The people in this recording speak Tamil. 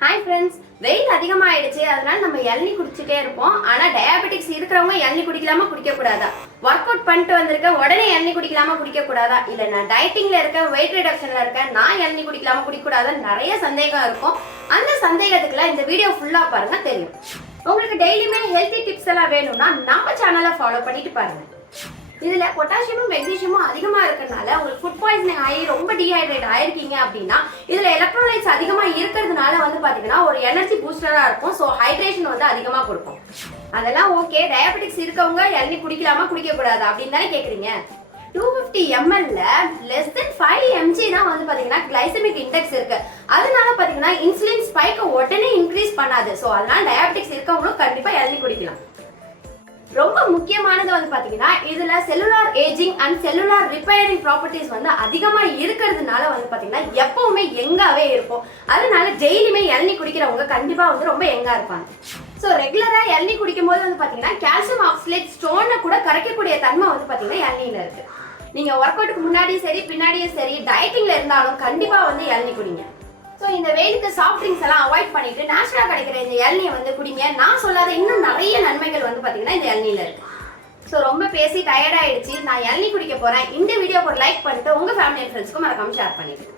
ஹாய் ஃப்ரெண்ட்ஸ், வெயில் அதிகமாகிடுச்சு. அதனால நம்ம இளநீ குடிச்சிட்டே இருப்போம். ஆனால் டயபெட்டிக்ஸ் இருக்கிறவங்க இளநீ குடிக்கலாமா குடிக்கக்கூடாதா? ஒர்க் அவுட் பண்ணிட்டு வந்திருக்க உடனே இளநீ குடிக்கலாமா குடிக்கக்கூடாதா? இல்லை நான் டயட்டிங்கில் இருக்கேன், வெயிட் ரிடக்ஷனில் இருக்கேன், நான் இளநீ குடிக்கலாமா குடிக்கக்கூடாதான்னு நிறைய சந்தேகம் இருக்கும். அந்த சந்தேகத்துக்குலாம் இந்த வீடியோ ஃபுல்லாக பாருங்க, தெரியும். உங்களுக்கு டெய்லியுமே ஹெல்த்தி டிப்ஸ் எல்லாம் வேணும்னா நம்ம சேனலை ஃபாலோ பண்ணிட்டு பாருங்க. இதுல பொட்டாசியமும் மெக்னீசியமும் அதிகமா இருக்கறனால உங்களுக்கு ஃபுட் பாய்சனிங் ஆகி ரொம்ப டீஹைட்ரேட் ஆயிருக்கீங்க அப்படின்னா இதுல எலக்ட்ரோலைட்ஸ் அதிகமா இருக்கிறதுனால பாத்தீங்கன்னா ஒரு எனர்ஜி பூஸ்டரா இருக்கும். ஸோ ஹைட்ரேஷன் அதிகமா கொடுக்கும். அதெல்லாம் ஓகே. டயபெட்டிக்ஸ் இருக்கவங்க இளநீ குடிக்கலாமா குடிக்க கூடாது அப்படின்னு தானே கேக்குறீங்க. 250 ml less than 5 mg தான் பாத்தீங்கன்னா கிளைசமிக் இண்டெக்ஸ் இருக்கு. அதனால பாத்தீங்கன்னா இன்சுலின் ஸ்பைக் உடனே இன்க்ரீஸ் பண்ணாது. ஸோ அதனால டயபெட்டிக்ஸ் இருக்கவங்களும் கண்டிப்பா இளநீ குடிக்கலாம். ரொம்ப முக்கியமானது பாத்தீங்கன்னா இதுல cellular ageing and cellular repairing properties அதிகமா இருக்கிறதுனால பாத்தீங்கன்னா எப்பவுமே யங்காவே இருக்கும். அதனால டெய்லியுமே இளநீ குடிக்கிறவங்க கண்டிப்பா ரொம்ப யங்கா இருப்பாங்க. ஸோ ரெகுலரா இளநீ குடிக்கும் போது பாத்தீங்கன்னா கால்சியம் ஆக்சலேட் ஸ்டோனை கூட கரைக்கக்கூடிய தன்மை பாத்தீங்கன்னா இளநீல இருக்கு. நீங்க ஒர்க் அவுட்டுக்கு முன்னாடியும் சரி பின்னாடியும் சரி டயட்டிங்ல இருந்தாலும் கண்டிப்பா இளநீ குடிங்க. ஸோ இந்த வெயிலுக்கு சாஃப்ட் ட்ரிங்க்ஸ் எல்லாம் அவாய்ட் பண்ணிட்டு நேச்சுரலா கிடைக்கிற இந்த இளநீயை குடிங்க. நான் சொல்லாத இன்னும் நிறைய நன்மைகள் பாத்தீங்கன்னா இந்த இளநீல இருக்கு. ஸோ ரொம்ப பேசி டயர்ட் ஆயிடுச்சு. நான் இளநீ குடிக்க போறேன். இந்த வீடியோக்கு ஒரு லைக் பண்ணிட்டு உங்க ஃபேமிலி அண்ட் ஃப்ரெண்ட்ஸ்க்கும் மறக்காம ஷேர் பண்ணிடுங்க.